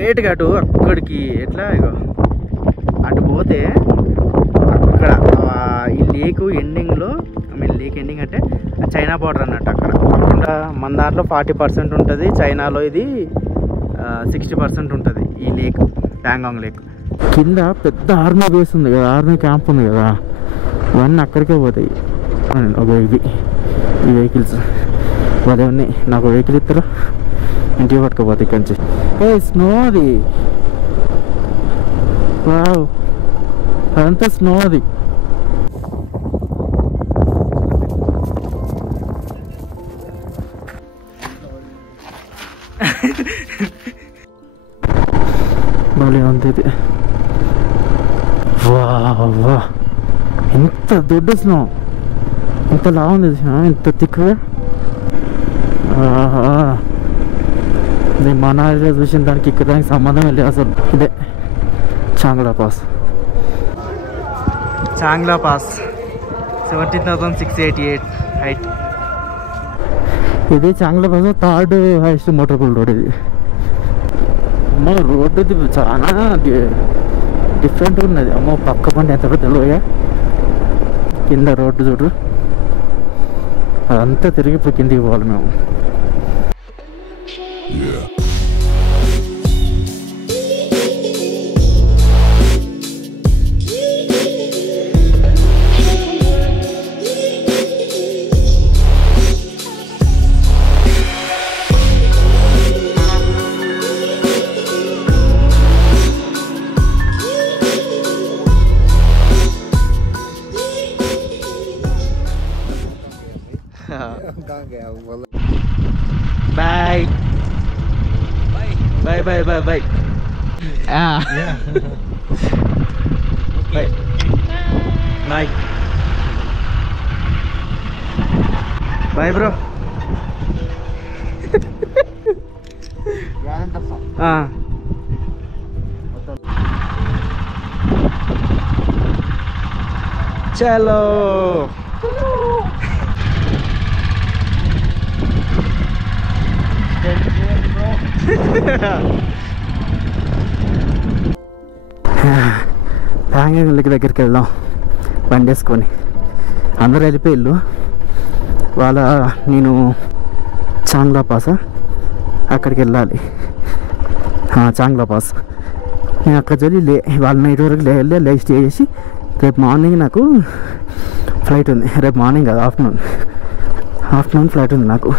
ఏటుగా అటు అక్కడికి ఎట్లా ఇగో అటు పోతే అక్కడ ఈ లేక్ ఎండింగ్లో, ఐ మీన్ లేక్ ఎండింగ్ అంటే చైనా బార్డర్ అన్నట్టు. అక్కడ మన దాంట్లో 40% ఉంటుంది, చైనాలో ఇది 60% ఉంటుంది ఈ లేక్, ప్యాంగాంగ్ లేక్. కింద పెద్ద ఆర్మీ బేస్ ఉంది కదా, ఆర్మీ క్యాంప్ ఉంది కదా, ఇవన్నీ అక్కడికే పోతాయి. ఇవి ఈ వెహికల్స్ అదే ఉన్నాయి. నాకు వెహికల్ ఇస్తారా, ఇంటికి పట్టుకోపోతాయి ఇక్కడి నుంచి. స్నో అది, వావ్ అదంతా స్నో అది. భలే ఉంది ఇది. వా ఎంత దొడ్డ స్నో, ఎంత లా ఉంది ఎంత తిక్కుగా. నేను మనాలిలో చూసిన దానికి ఇక్కడ దానికి సంబంధం లేదు అసలు. ఇదే Changla pass. Changla pass 17,688 height. ఇది Changla pass 3rd highest motorable road ఇది. అమ్మో రోడ్డు ఇది చాలా డిఫరెంట్గా ఉన్నది. అమ్మో పక్క పంట ఎంత పెద్దలోయా, కింద రోడ్డు చూడు, అదంతా తిరిగి ఇప్పుడు కిందికి పోవాలి మేము. Bye. Bye. Bye. Bye. Bye. Yeah. Bye. Bye. Bye, bro. Chalo. Pangong దగ్గరికి వెళ్దాం బండి వేసుకొని. అందరూ వెళ్ళిపోయిళ్ళు వాళ్ళ. నేను చాంగ్లా పాసా అక్కడికి వెళ్ళాలి. చాంగ్లా పాస్ నేను అక్కడ చదివి వాళ్ళ నైట్ వరకు వెళ్ళి స్టే చేసి రేపు మార్నింగ్ నాకు ఫ్లైట్ ఉంది. రేపు మార్నింగ్ కాదు, ఆఫ్టర్నూన్ ఫ్లైట్ ఉంది నాకు.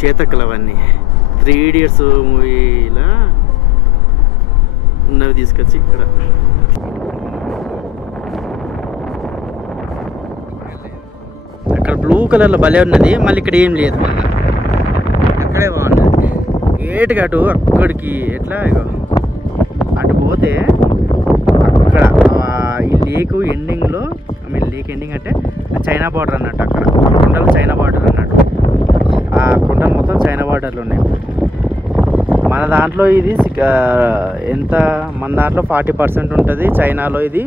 చేతక్కలు అవన్నీ 3 Idiots మూవీలా ఉన్నవి తీసుకొచ్చి ఇక్కడ. అక్కడ బ్లూ కలర్లో భలే ఉన్నది, మళ్ళీ ఇక్కడ ఏం లేదు, మళ్ళీ అక్కడే బాగున్నది. ఏటుగా అటు అక్కడికి ఎట్లా ఇగో అటు పోతే అక్కడ ఈ లేక్ ఎండింగ్లో, ఐ మీన్ లేక్ ఎండింగ్ అంటే చైనా బార్డర్ అన్నట్టు. అక్కడ కొండలు చైనా బార్డర్ అన్నట్టు. ఆ కొండలు మొత్తం చైనా బార్డర్లు ఉన్నాయి. మన దాంట్లో ఇది ఎంత, మన దాంట్లో 40% ఉంటుంది, చైనాలో ఇది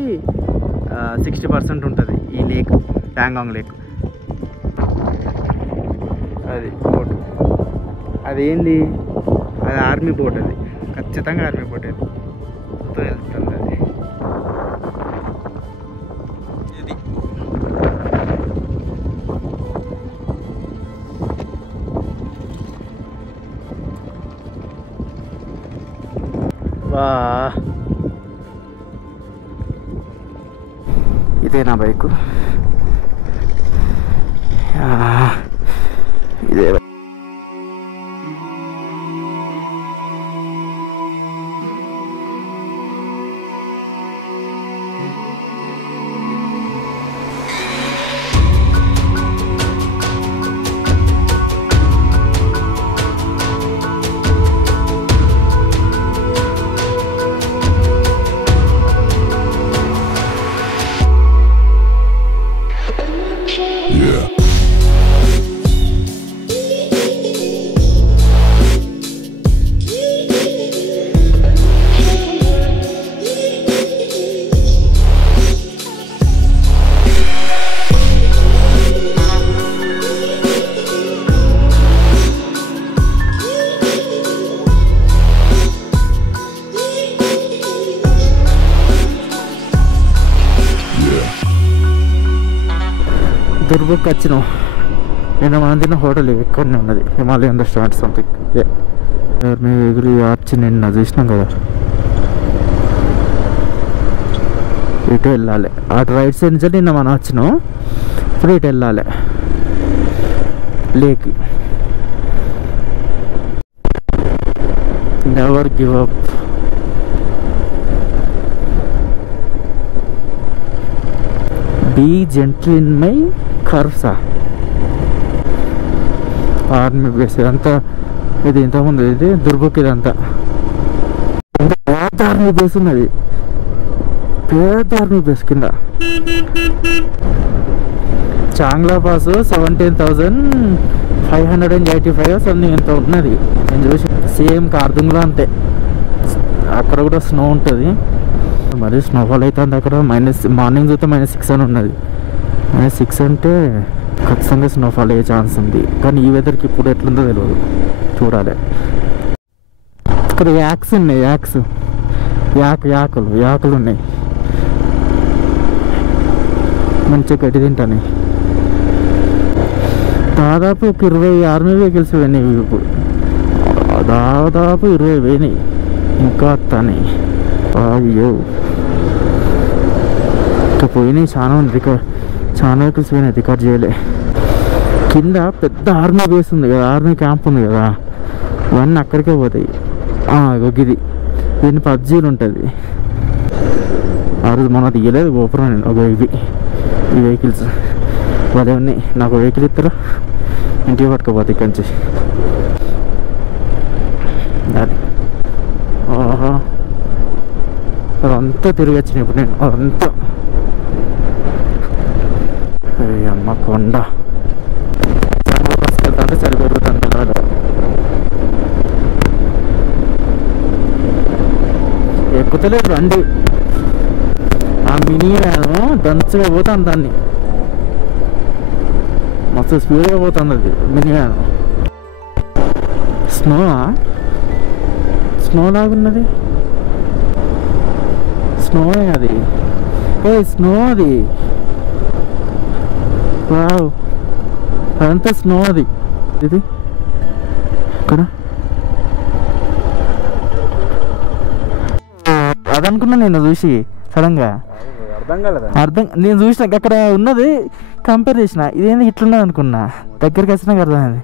60% ఉంటుంది ఈ లేక్, ప్యాంగాంగ్ లేక్. అది బోట్, అదేంది, అది ఆర్మీ బోట్, అది ఖచ్చితంగా ఆర్మీ బోట్. అది మొత్తం వెళ్తుంది అది. ఇది ఇదే నా బైకు, ఇదే. Yeah. దుర్బుక్ వచ్చినాం. నిన్న మనం తిన్న హోటల్ ఇక్కడనే ఉన్నది, హిమాలయన్ రెస్టారెంట్ సంథింగ్. మేము ఎగురు ఆర్చి నిన్న చూసినాం కదా. ఇటు వెళ్ళాలి, అటు రైట్ సైడ్ నుంచి నిన్న మనం వచ్చినాం. ఇప్పుడు ఇటు వెళ్ళాలి lake. Never give up. Be gentle in my కర్వ్సా. ఆర్మీ బేస్ ఇదంతా. ఇది ఇంతకుముందు ఇది దుర్బుక్. ఇదంతా పెద్ద ఆర్మీ బేస్ ఉన్నది, పెద్ద ఆర్మీ బేస్ కింద. చాంగ్లా పాస్ 17,585 సంథింగ్ ఎంత ఉన్నది నేను చూసి. సేమ్ కార్దుంగ్లో అంతే, అక్కడ కూడా స్నో ఉంటుంది. మరి స్నోఫాల్ అవుతుంది అక్కడ. మార్నింగ్ చూస్తే -6 అని ఉన్నది. -6 అంటే ఖచ్చితంగా స్నోఫాల్ అయ్యే ఛాన్స్ ఉంది. కానీ ఈ వెదర్కి ఇప్పుడు ఎట్లుందో తెలియదు, చూడాలి. ఇక్కడ యాక్స్ ఉన్నాయి, యాకులు ఉన్నాయి. మంచిగా గడ్డి తింటాను. దాదాపు ఒక 20 ఆర్మీ వెహికల్స్ పోయినాయి ఇప్పుడు. దాదాపు 20 పోయినాయి, ఇంకా వస్తాయి. అయ్యో ఇంకా పోయినాయి చాలా ఉంది. చాలా వెహికల్స్ పోయినాయి, రికార్డ్ చేయలే. కింద పెద్ద ఆర్మీ బేస్ ఉంది కదా, ఆర్మీ క్యాంప్ ఉంది కదా, ఇవన్నీ అక్కడికే పోతాయి. ఇది దీన్ని పబ్జీలు ఉంటుంది. ఆ రోజు మనం తీయలేదు గోపురం. నేను ఒక ఈ వెహికల్స్ వాళ్ళే ఉన్నాయి. నాకు వెహికల్ ఇస్తారా, ఇంటికి పట్టుకోపోతే ఇక్కడి నుంచి. అది ఓహో, అదంతా తిరిగి వచ్చినాయి ఇప్పుడు నేను. అదంతా అమ్మ కొండ వెళ్తా చలి పెరుగుతుంది కదా. ఎక్కుతలేదు రండి. ఆ మినీ వ్యాను దంచగా పోతాను, దాన్ని మస్తు స్పీడ్గా పోతుంది అది మినీ వ్యాను. స్నో లాగున్నది. స్నో అది, స్నో అది. వావ్, అదంతా స్నో అది. ఇది ఇక్కడ అదనుకున్నా నేను చూసి సడన్గా. నేను చూసిన అక్కడ ఉన్నది, కంపేర్ చేసిన, ఇదేంది ఇట్లున్నది అనుకున్నా. దగ్గరికి వచ్చినాక అర్థమైంది.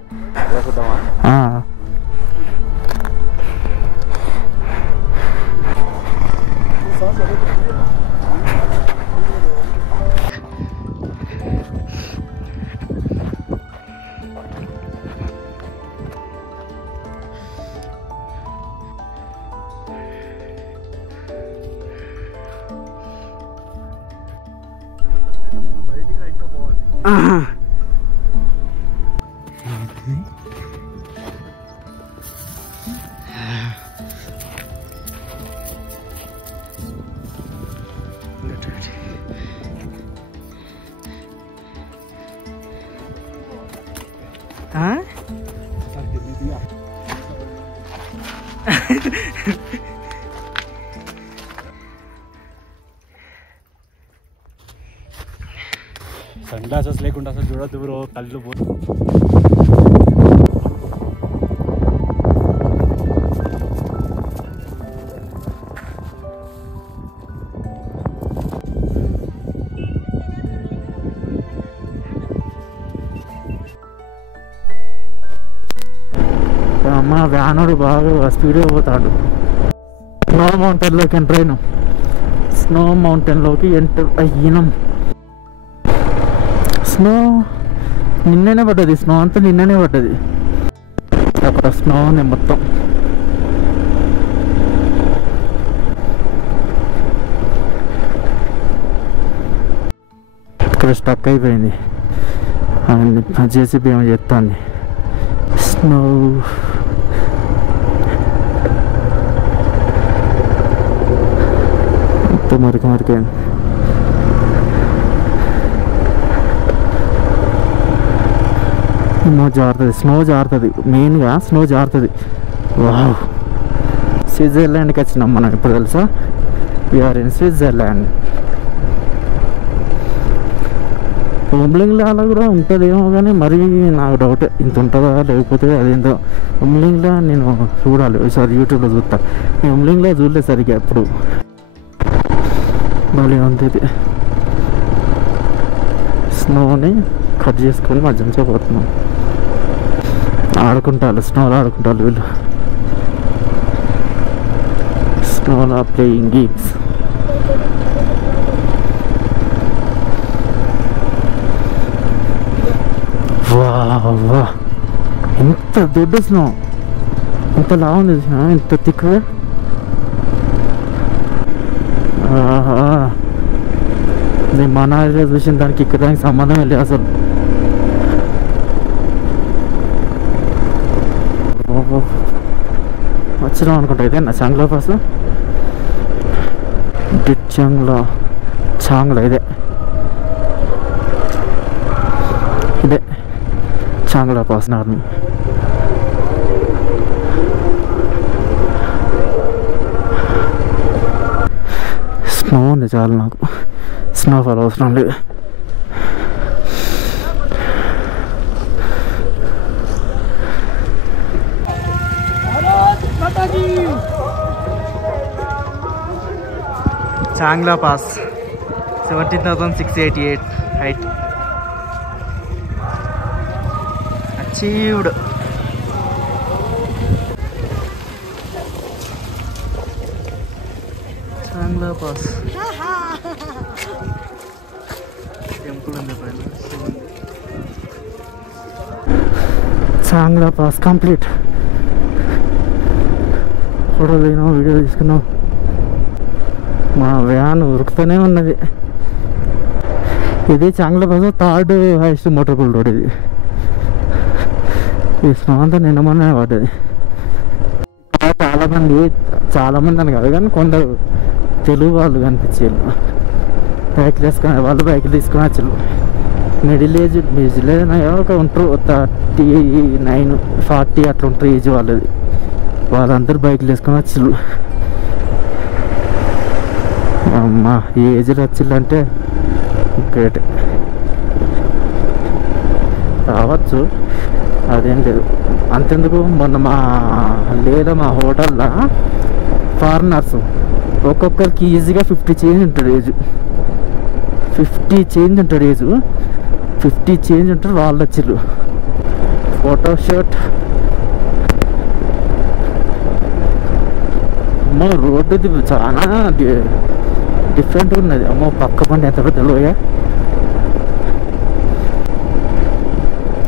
సన్ గ్లాసెస్ లేకుండా అసలు చూడద్దు బ్రో, కళ్ళు పోతుంది. అమ్మ వ్యానుడు బాగా స్పీడ్గా పోతాడు. స్నో మౌంటైన్లోకి ఎంటర్ అయినాం. స్నో మౌంటైన్లోకి ఎంటర్ అయినాం. స్నో నిన్ననే పడ్డది, స్నో అంతా నిన్ననే పడ్డది. అక్కడ స్నో ఉంది మొత్తం. ఇక్కడ స్టక్ అయిపోయింది, జేసీబీ ఏమో చెప్తాంది. స్నో మొత్తం మరికైంది. జారుతుంది, స్నో జారుతుంది, మెయిన్గా స్నో జారుతుంది. వావ్, స్విట్జర్లాండ్కి వచ్చినాం మనం ఇప్పుడు, తెలుసా? We are in Switzerland. ఉమ్లింగ్లో అలా కూడా ఉంటుందేమో కానీ మరీ నాకు డౌట్ ఇంత ఉంటుందా లేకపోతే అదేందో ఉమ్లింగ్లో నేను చూడాలి ఈసారి యూట్యూబ్లో చూస్తా. ఉమ్లింగ్లో చూడలేదు సరిగ్గా ఎప్పుడు. మళ్ళీ ఉంది ఇది స్నోని కట్ చేసుకొని మధ్య పోతున్నాం. ఆడుకుంటారు స్నోలో ఆడుకుంటారు వీళ్ళు. స్నోలో ప్లేయింగ్ గేమ్స్. వా ఎంత దొడ్డు స్నో, ఎంత లావు ఉంది, ఎంత తిక్కుగా. నేను మనాలిలో చూసిన దానికి ఇక్కడ దానికి సంబంధం లేదు అసలు. వచ్చినాం అనుకుంటా. ఇదే నా చాంగ్లా పాస్, చాంగ్లా ఇదే చాంగ్లా పాస్ నార్మల్. స్నో ఉంది చాలు నాకు, స్నోఫాల్ అవసరం లేదు. Changla pass 17,688 height achieved. Changla pass temple ఉంది పైన. Changla pass complete. ఫోటో దిగినాం, వీడియో తీసుకున్నాం. మా వ్యాన్ ఉరుకుతూనే ఉన్నది. ఇది Changla pass 3rd highest motor road. ఇది ఈ స్నో అంతా నిన్న మొన్న పడ్డది. చాలామంది అని కాదు కానీ కొందరు తెలుగు వాళ్ళు కనిపించారు. బైక్లు వేసుకుని వాళ్ళు బైక్లు తీసుకుని వచ్చారు. మిడిల్ ఏజ్ ఒక ఉంటారు 39, 40 అట్లా ఉంటారు ఏజ్ వాళ్ళది. వాళ్ళందరూ బైక్లు వేసుకొని వచ్చారు. అమ్మ ఈ ఏజ్లో వచ్చిందంటే గ్రేట్. రావచ్చు, అదేం లేదు. అంతెందుకు మొన్న మా హోటల్లో ఫారినర్స్ ఒక్కొక్కరికి ఈజీగా 50 చేంజ్ ఉంటుంది ఏజ్. 50 చేంజ్ ఉంటుంది ఏజ్. 50 చేంజ్ ఉంటారు వాళ్ళు వచ్చిర్రు. Photo shoot. అమ్మో రోడ్డు చాలా డిఫరెంట్గా ఉన్నది. అమ్మో పక్క పండి ఎంత పెద్ద లోయ,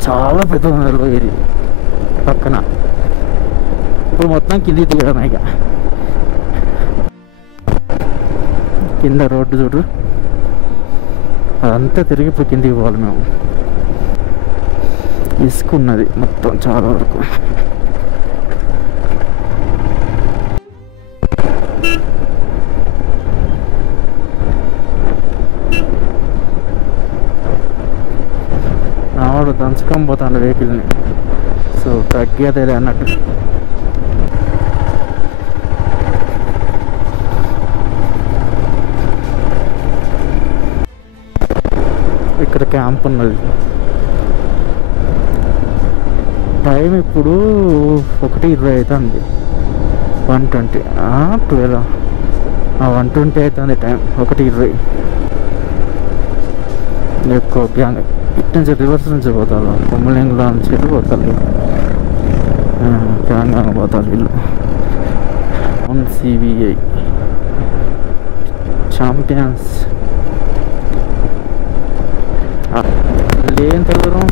చాలా పెద్ద ఉన్నది ఇది పక్కన. ఇప్పుడు మొత్తం కింది దిగడం. ఇక కింద రోడ్డు చూడు, అదంతా తిరిగి ఇప్పుడు కిందికి పోవాలి మేము. ఇసుకున్నది మొత్తం చాలా వరకు. నావాడు దంచుకొని పోతాడు వెహికల్ని. సో తగ్గేదే అన్నట్టు. ఇక్కడ క్యాంప్ ఉన్నది. టైం ఇప్పుడు 1:20 అవుతుంది. 1:20 12 1:20 అవుతుంది టైం. 1:20. ఎక్కువ గ్యాంగ్ ఇటు నుంచి రివర్స్ నుంచి పోతారు. కొమ్మలింగ్లో నుంచి ఇటు పోతారు. గ్యాంగ్ పోతారు వీళ్ళు. CVI champions. లేని దూరం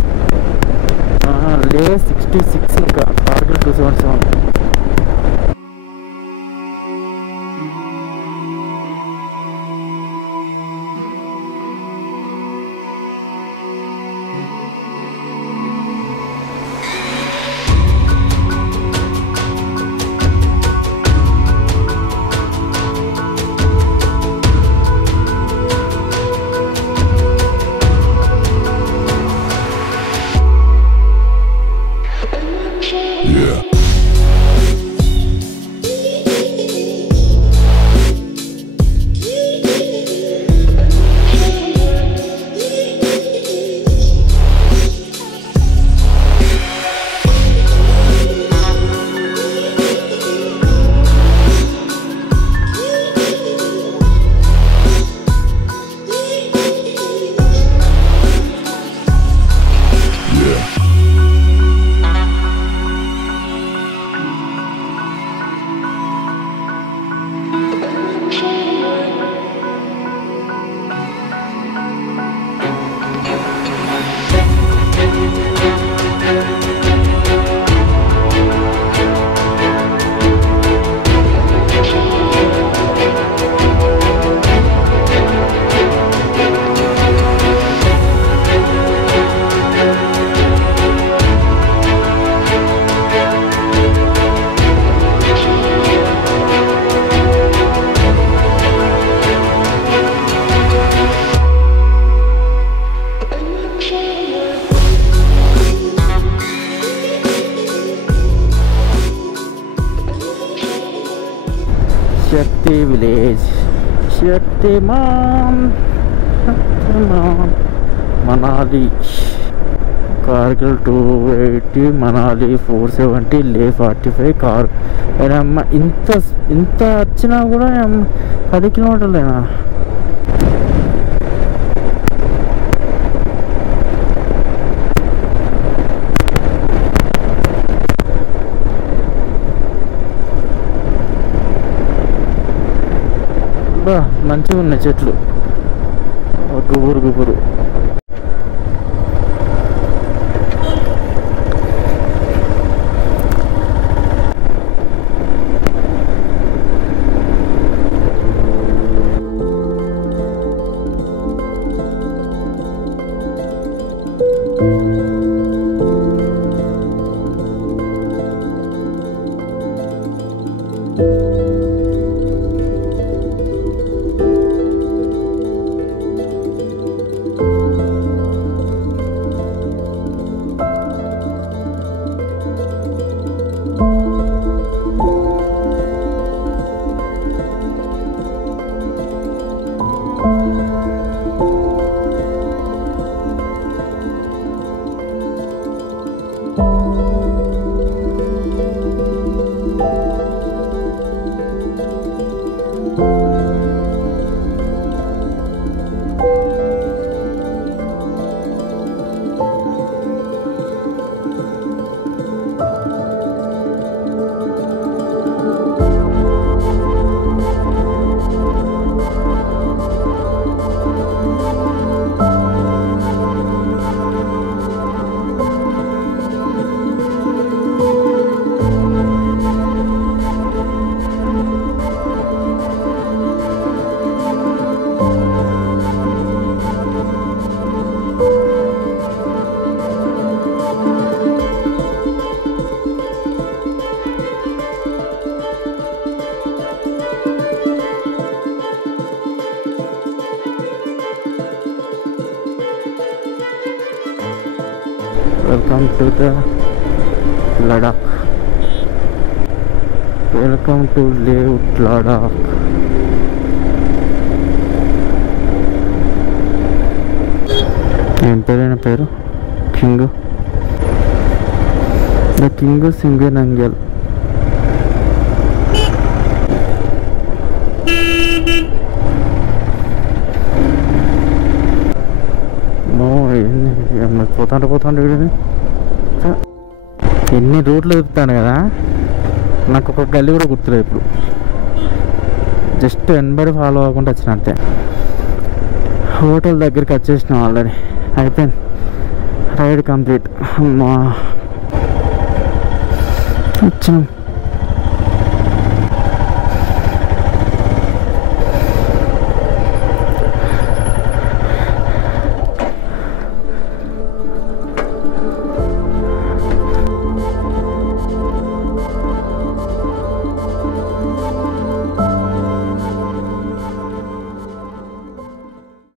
లే 66. ఇంకా టార్గెట్ 277. Yeah. శక్తి విలేజ్, శక్తిమాన్ మనాలి, కార్గిల్ 280, మనాలి 470, లే 45 కార్. అమ్మ ఇంత వచ్చినా కూడా 10 కిలోమీటర్లేనా? బా మంచిగా ఉన్నాయి చెట్లు, గుబురు. Welcome to the Ladakh. Welcome to Leh Ladakh. ఏం పేరైన పేరు? కింగ్, ద కింగ్ సింగనంగల్. పోతాంటే ఎన్ని రూట్లు చెప్తాను కదా, నాకు ఒక గల్లీ కూడా గుర్తులేదు ఇప్పుడు. జస్ట్ వెనబడి ఫాలో అవ్వకుండా వచ్చిన అంతే. హోటల్ దగ్గరికి వచ్చేసినాం ఆల్రెడీ, అయిపోయింది రైడ్ కంప్లీట్. వచ్చినాం.